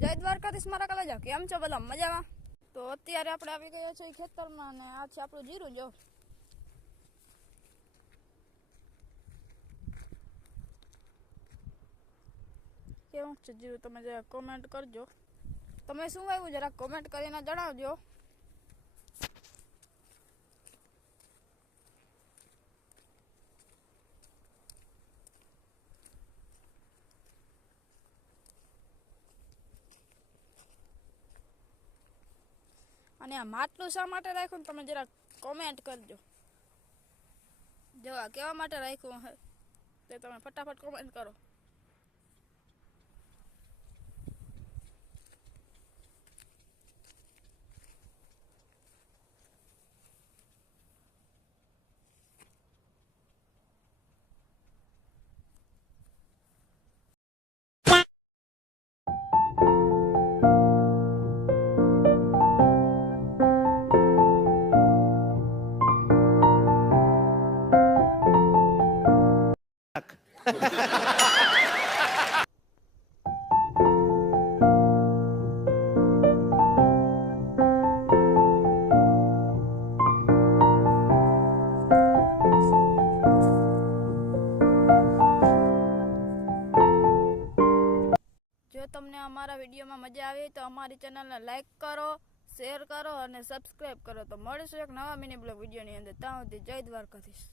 જય દ્વારકાધીશ મારા કલેજા, કેમ છો બધા મજામાં? તો અત્યારે આપણે આવી ગયા છે ખેતરમાં અને આ છે આપણું જીરું. જો કેવું છે જીરું, તમે જરા કોમેન્ટ કરજો. તમે શું આવ્યું જરા કોમેન્ટ કરીને જણાવજો. અને આ માટલું શા માટે રાખ્યું ને તમે જરા કોમેન્ટ કરજો. જો આ કેવા માટે રાખ્યું હે તે તમે ફટાફટ કોમેન્ટ કરો. જો તમને અમારા વિડીયોમાં મજા આવી તો અમારી ચેનલને લાઈક કરો, શેર કરો અને સબસ્ક્રાઈબ કરો. તો મળીશું એક નવા મિની બ્લોગ વિડીયોની અંદર. ત્યાં સુધી જય દ્વારકાધીશ.